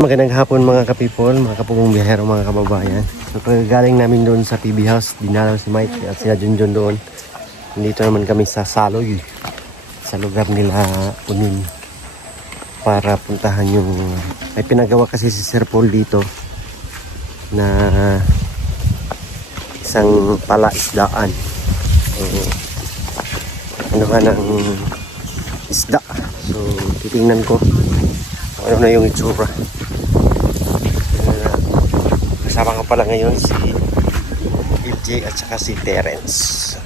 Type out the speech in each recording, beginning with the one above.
Magandang hapon mga kapipol, mga kapugong biyahero, mga kababayan. So galing namin doon sa PB House, dinalaw si Mike at sina Junjun doon. Dito naman kami sa Saloy, sa lugar nila Unil, para puntahan yung... May pinagawa kasi si Sir Paul dito na isang palaisdaan. So, ano ka ng isda. So titingnan ko ano na yung itsura. Kasama ko pala ngayon si FJ at saka si Terence.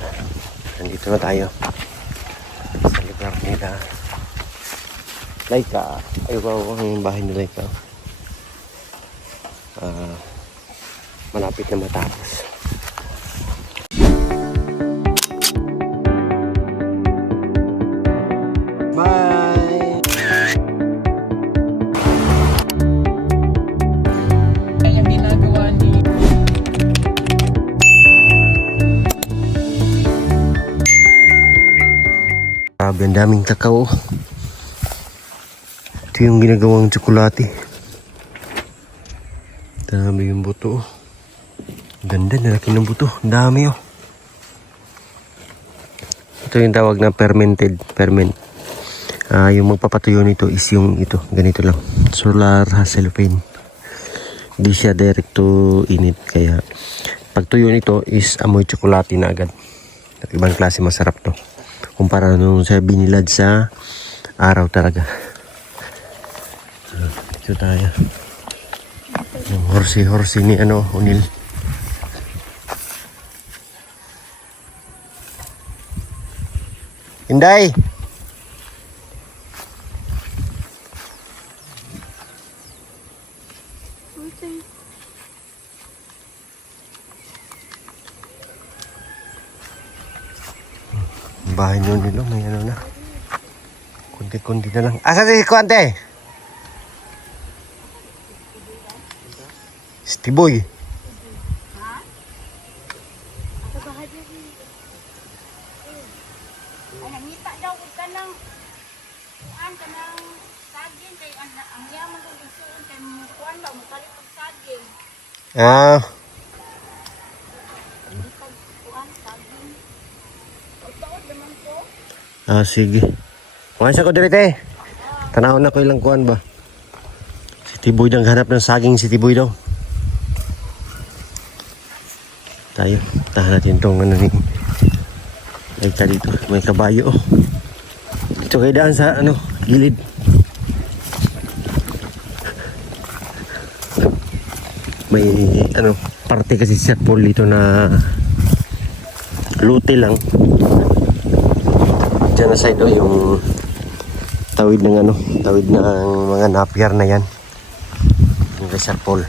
Nandito na tayo sa lugar nila Laika. Ay wow, yung bahay ni Laika. Malapit na matapos. Grabe, ang daming kakao. Ito yung ginagawang tsokolate. Dami yung buto. Ganda, nalaki ng buto. Ang dami oh. Ito yung tawag na ferment. Yung magpapatuyo nito is yung ito. Ganito lang. Solar cellophane. Hindi siya direct to init. Kaya pagtuyo nito is amoy tsokolate na agad. At ibang klase masarap to. Kumpara nung sa binilad sa araw talaga. Ito tayo. Yung horse ni Unil. Inday! Bahay nyo nilo, may ano na. Kunti-kunti na lang. Asa si Kuante? Stiboy. Ha? Sa bahay niya. Ay, nangita daw ka ng kuan ka ng saging kay ang yaman kong isuon kay mo kuan ba mo palit og saging. Ah. Hindi pag kuan saging. Utaod naman ko. Ah, sige. Kumain ko direte. Tanawon na ko ilang kuan ba. Si Tiboy nang hanap ng saging si Tiboy daw. Tayo, tahan natin itong ano ni Laika dito. May kabayo oh. Ito kayo daan sa ano, gilid. May ano, parte kasi si Sir Paul dito na lute lang. Diyan na side oh, yung tawid ng ano, tawid ng mga napier na yan. Yung kay Sir Paul.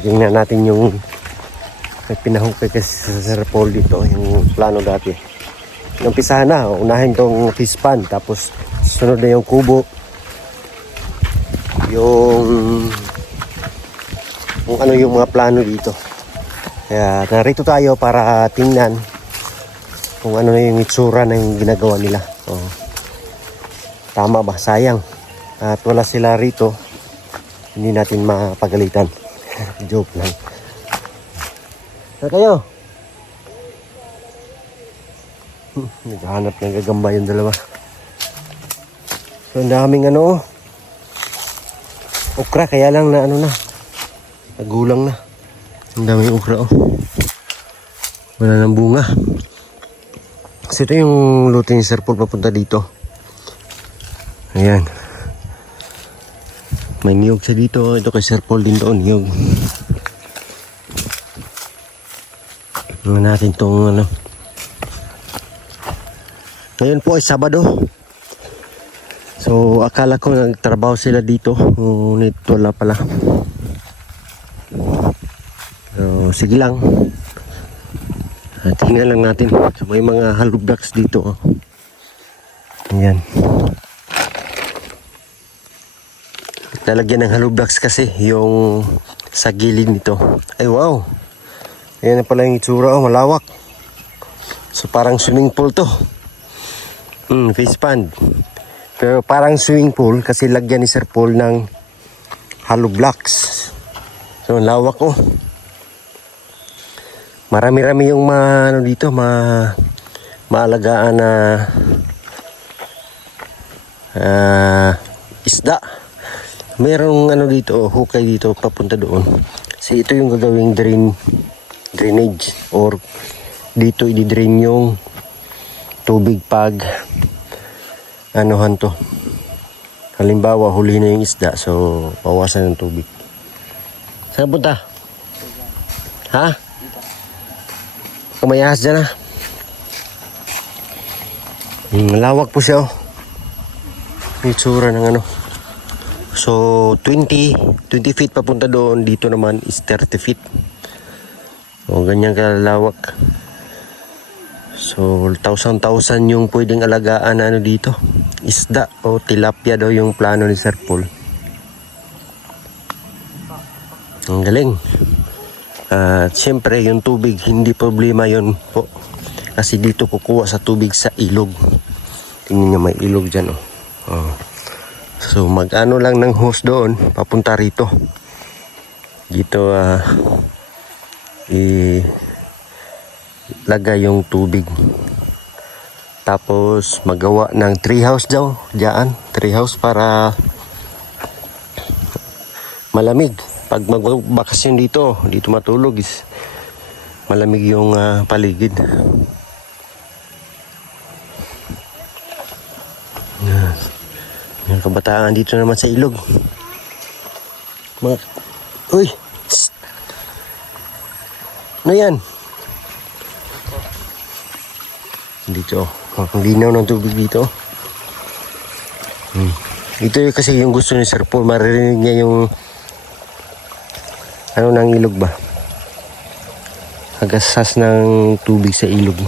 Tingnan natin yung may pinahukay kasi sa Sir Paul dito, yung plano dati. Umpisahan na, unahin tong fish pan, tapos sunod na yung kubo. Yung ano yung mga plano dito. Kaya narito tayo para tingnan kung ano na yung itsura na yung ginagawa nila. Oh. Tama ba? Sayang. At wala sila rito. Hindi natin mapagalitan. Joke lang. Na kayo? Naghahanap ng gagamba yung dalawa. So, ang daming ano. Okra, kaya lang na ano na. Nagulang na. Ang daming okra oh. Wala nang bunga. Kasi ito yung luto ni Sir Paul papunta dito. Ayan. May niyog siya dito. Ito kay Sir Paul din doon, niyog. Tingnan natin itong ano. Ngayon po ay Sabado. So akala ko nagtrabaho sila dito. Ngunit wala pala. So sige lang. Tingnan lang natin. So may mga hollow blocks dito. Oh. Ayan. Lalagyan ng hollow blocks kasi yung sa gilid nito. Ay wow. Ayan na pala yung itsura, oh, malawak. So parang swimming pool to. Fish pond. Pero parang swimming pool kasi lagyan ni Sir Paul ng hollow blocks. So ang lawak ko. Marami-rami yung ano dito, maalagaan na isda. Merong ano dito, hukay dito papunta doon. Kasi ito yung gagawing drainage or dito i-drain yung tubig pag anuhan to. Halimbawa, huli na yung isda, so bawasan ng tubig. Saan punta? Ha? Kumayahas dyan lawak po siya oh. May tsura ng ano. So 20 feet papunta doon. Dito naman is 30 feet. O ganyan kalawak. So 1,000 yung pwedeng alagaan na ano dito. Isda o tilapia daw yung plano ni Sir Paul. Ang galing. Siyempre yung tubig hindi problema yon po. Kasi dito kukuha sa tubig sa ilog. Tingnan nyo may ilog dyan oh. So mag-ano lang ng hose doon papunta rito. Dito ilagay yung tubig. Tapos magawa ng tree house daw diyan, tree house para malamig. Pag magbakasyon dito matulog is malamig yung paligid. Yung kabataan dito naman sa ilog. Uy! Shh. Ano yan? Dito. Ang linaw ng tubig dito. Ito yung kasi yung gusto ni Sir Paul. Maririnig niya yung ano ng ilog ba? Hagasas ng tubig sa ilog.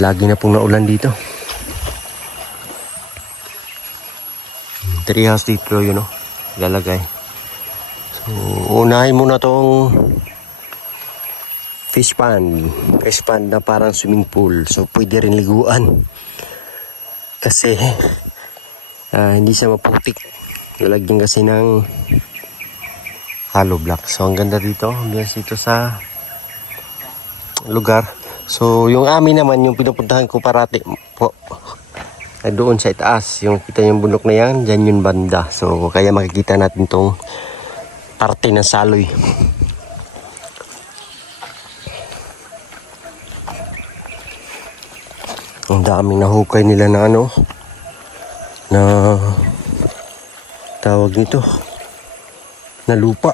Lagi na pong naulan dito. Tree house dito yun lalagay. So unahin muna tong fish pond na parang swimming pool. So pwede rin liguan. Kasi hindi siya maputik. Lalagyan kasi ng hollow block. So ang ganda dito. Ambiance dito sa lugar. So yung amin naman, yung pinupuntahan ko parati po ay doon sa itaas. Yung kita yung bundok na yan, dyan yung banda. So kaya makikita natin tong parte ng saloy. Ang daming nahukay nila na ano, na tawag nito, na lupa.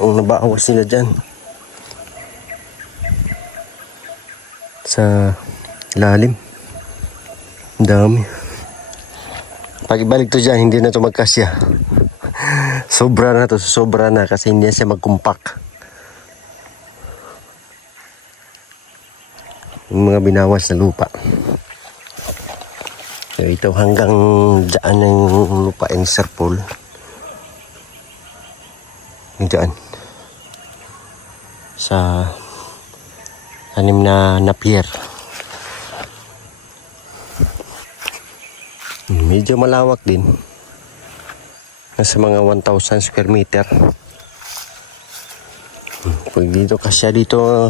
Ang nabawas nila dyan sa lalim. Dami. Pag ibalik to dyan, hindi na to magkasya. Sobra na kasi hindi siya magkumpak. Yung mga binawas na lupa. So ito hanggang dyan ng lupa ni Sir Paul. Yung dyan. Sa anim na pier. Medyo malawak din. Nasa mga 1,000 square meter. Pag dito kasya dito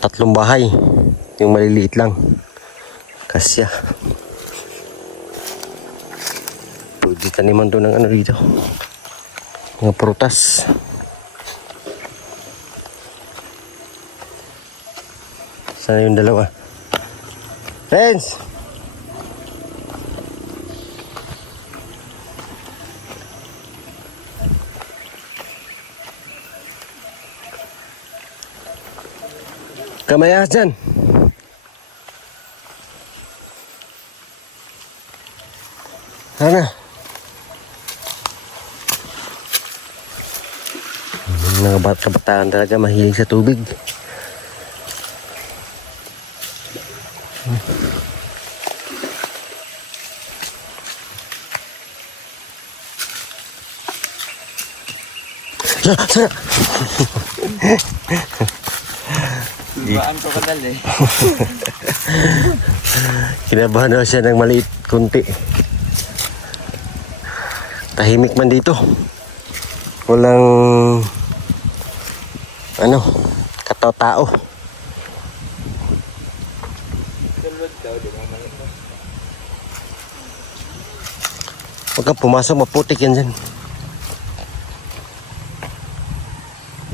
3 bahay. Yung maliliit lang. Kasya. Pwede taniman doon ng ano dito. Mga prutas. Sana yung dalawa. Friends! Kamayas dyan. Sana. Mga kabataan talaga mahilig sa tubig. Sana. Baan ko kadal Kinabahan na siya ng maliit kunti. Tahimik man dito. Walang ano, katao-tao. Huwag kang pumasok, maputik yan dyan.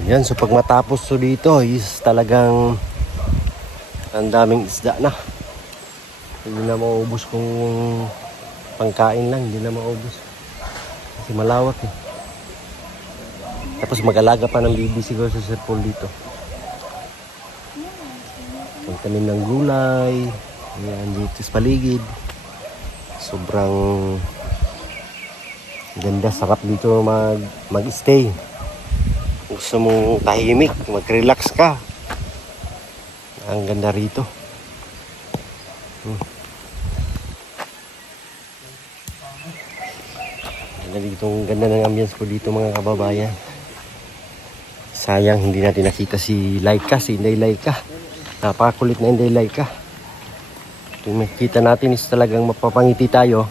Yan, so pag matapos so dito is talagang ang daming isda na. Hindi na maubos kung pangkain lang, hindi na maubos. Kasi malawak eh. Tapos mag-alaga pa ng baby siguro sa Sir Paul dito. Magtanim ng gulay. Ayan, dito sa paligid. Sobrang ganda, sarap dito mag-stay. Gusto mong tahimik, mag-relax ka. Ang ganda rito. Ganda ng ambience po dito mga kababayan. Sayang hindi natin nakita si Laika, si Inday Laika. Napakakulit na Inday Laika. Kung makikita natin is talagang mapapangiti tayo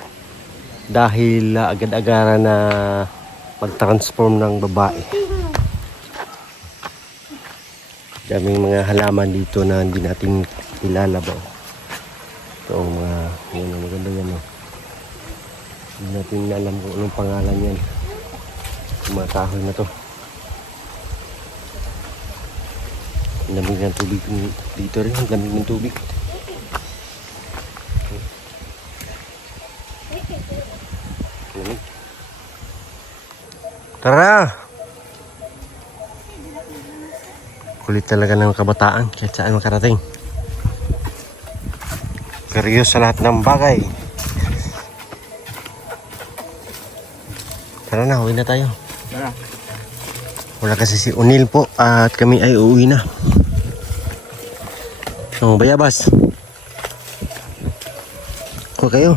dahil agad-agaran na mag-transform ng babae. Daming mga halaman dito na hindi natin kilala ba. Ito ang mga yan, maganda yan. Hindi natin alam kung anong pangalan yan. Yung mga kahoy na to. Ang lamig ng tubig dito rin. Ang lamig ng tubig. Lamig. Tara! Kulit talaga ng kabataan kahit saan makarating. Serious sa lahat ng bagay. Tara na, uwi na tayo. Wala kasi si Unil po at kami ay uuwi na. So, bayabas. Kuha kayo.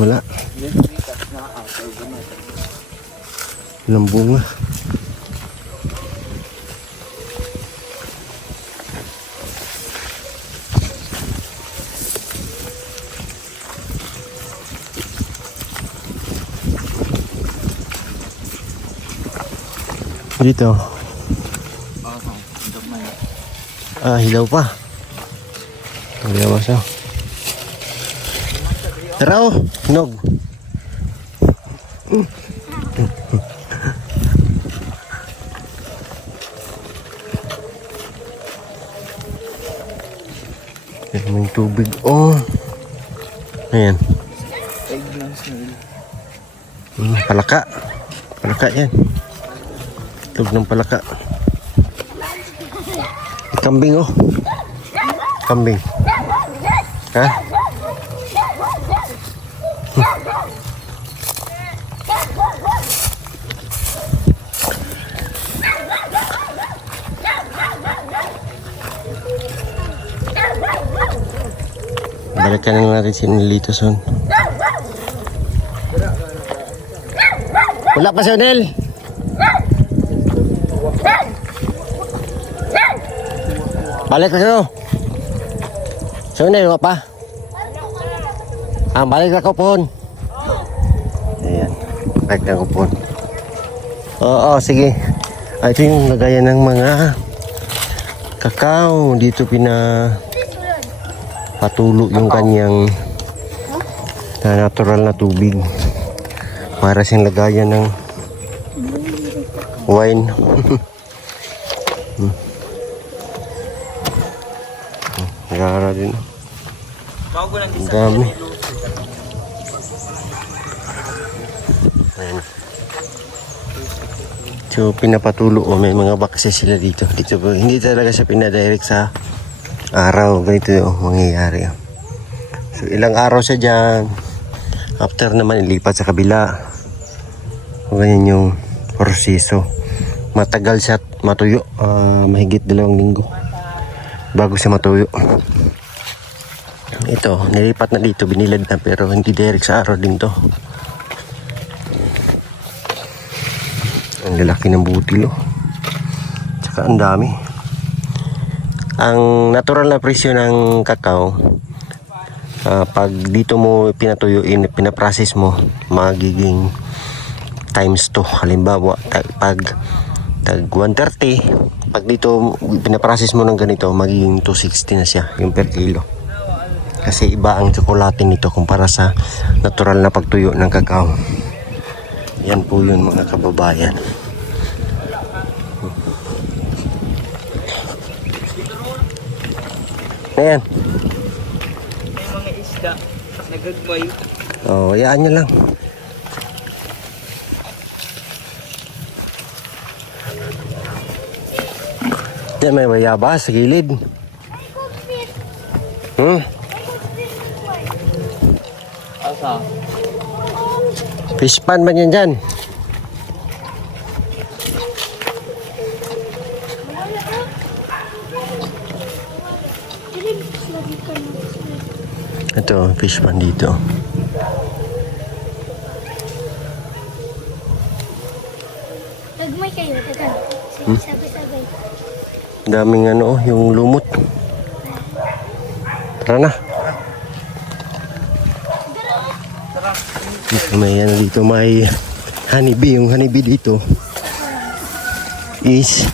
Wala. Walang bunga. Dito. Hilaw pa. Hilaw siya. Tara oh, hinog. May tubig. Oh. Ayan. Palaka. Palaka yan. Tubig ng palaka. Kambing oh. Kambing. Ha? Balikan na natin si Nelito son. Wala pa si Nel. Balik ka siya. So Nel, wala pa. Balik na kupon. Ayan. Balik na kupon. Oo, sige. Ito yung lagayan ng mga kakao. Dito patulo yung kanyang natural na tubig para siyang lagayan ng wine. Nagara din. Ang dami. Ayan. So pinapatulo may mga boxes sila dito. Hindi talaga siya pinadirect sa araw. Ganito yung mangyayari. So ilang araw siya dyan. After naman ilipat sa kabila. Ganyan yung proseso. Matagal siya matuyo. Mahigit 2 linggo bago siya matuyo. Ito, nilipat na dito, binilad na, pero hindi direct sa araw din to. Ang lalaki ng butil oh. Tsaka ang dami. Ang natural na presyo ng kakao, pag dito mo pinatuyuin, pinaprocess mo, magiging times 2. Halimbawa, pag tag 130, pag dito pinaprocess mo ng ganito, magiging 260 na siya, yung per kilo. Kasi iba ang tsokolate nito kumpara sa natural na pagtuyo ng kakao. Yan po yun mga kababayan. Ayan. May mga isda, nagagmay. Oh, hayaan nyo lang. Yan, may bayabas sa gilid. Asa? Fish pan ba yan dyan? Ito, fish pan dito. Nagmay kayo, tagal. Sabay-sabay. Daming ano, yung lumot. Tara na. May ano dito, may honeybee. Yung honeybee dito is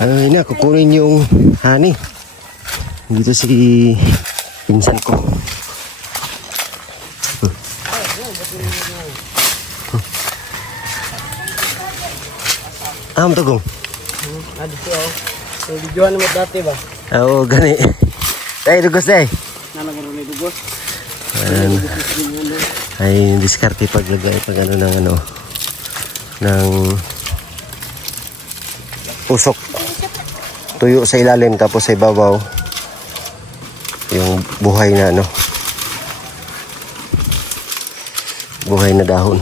ano yun na, kukunin yung honey. Dito si pinsan ko. Ah, matagong. Dito oh. So, videoan mo dati ba? Oo, gani. Ay, dugos eh. Nalagyan ni dugos. Ayan. Ay, diskarte paglagay pag ano ng ano ng usok. Tuyo sa ilalim tapos sa ibabaw yung buhay na ano. Buhay na dahon.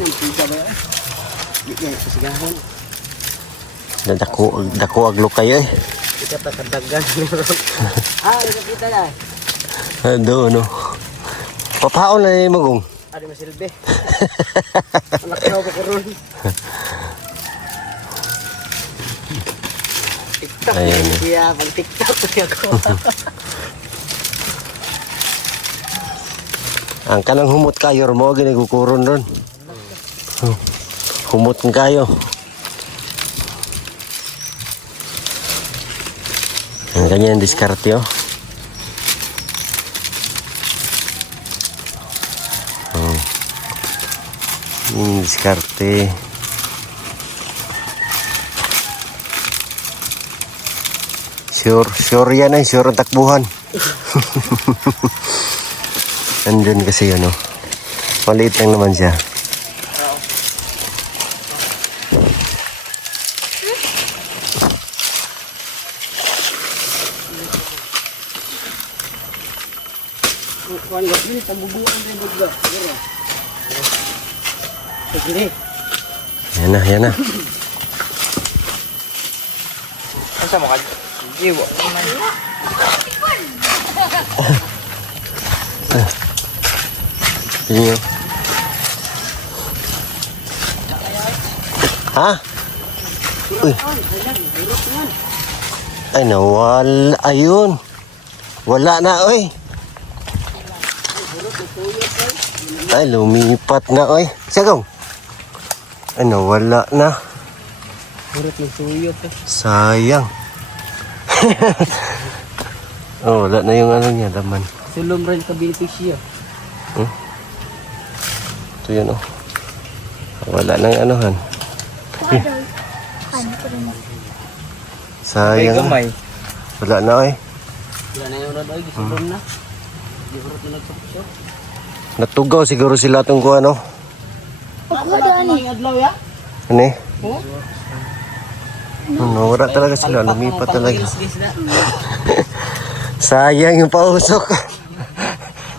Dako aglo kayo eh. Ika pa kadagan. Nakita na. Ando no. Papaon na yung magong. Ari masilbi. Anak ko ko ron. TikTok. Ayan. Siya pag TikTok ako. Ang kanang humot kayo mo ginigukuron ron. Humot kayo. Ang ganyan diskarte oh. Diskarte. Sure yan eh, sure ang takbuhan. Andun kasi ano, maliit lang naman siya. Kuan gabi tambubuan din bugla. Siguro. Sige. Yan na. Asa mo ka? Iwo. Ini. Ha? Uy. Ay, nawala. Ayun. Wala na, oy. Ay, lumipat na, oy. Sagong. Ay, nawala na. Burot ng tuyot. Sayang. Oh, wala na yung ano niya, laman. Sulom rin ka benepisyo. Ito yun, oh. Wala nang anuhan. Ay Sayang. gamay. Wala na, oy. Wala na yung rod ay gisulom na. Di burot na nagsapsyo. Natugaw siguro sila itong kuha, no? Wala na yung adlaw ya. Ano eh? Ano, wala talaga sila. Lumipat talaga. Sayang yung pausok.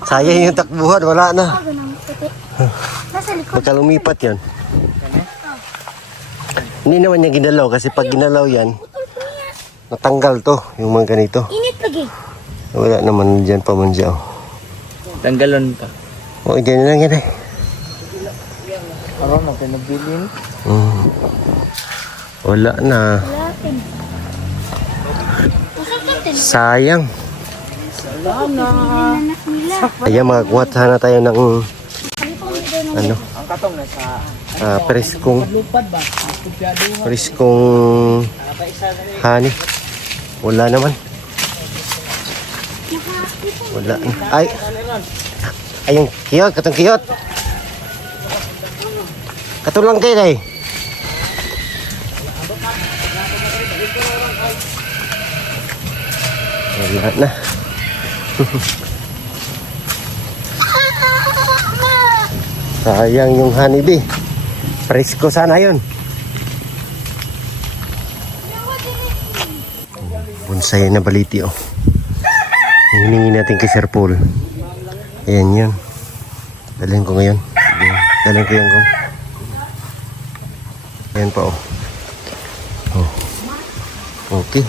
Sayang yung takbuhan. Wala na. Nasa likod. Baka lumipat yan. Hindi naman niya ginalaw kasi pag ginalaw yan, natanggal to. Yung mga ganito. Init lagi. Wala naman dyan pa man siya. Tanggalon pa. O, ganyan lang yan eh. Aron na pinabilin. Wala na. Latin. Usap natin. Sayang. Salamat. Anak nila. Kaya makakuha sana tayo ng ano, Ang katong nasa preskong lupad ba? Kupyado. preskong Apa isa na rin. honey. Wala naman. Wala. Ay, ayun, kiyot, katong kiyot. Katong lang kayo eh. Wala na. Sayang yung honeybee. Presko sana yun. Bonsai na baliti oh. Hiningi natin kay Sir Paul. Ayan yun. Dalhin ko ngayon. Dalhin ko yan ko. Ayan pa oh. Oh. Okay.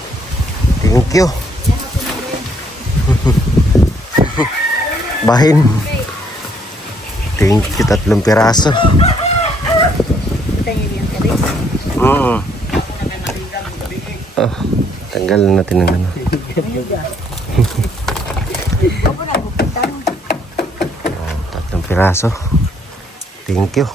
Thank you. Bahin. Thank you, 3 piraso. Oh, tanggal natin ang ano. 3 piraso. Thank you.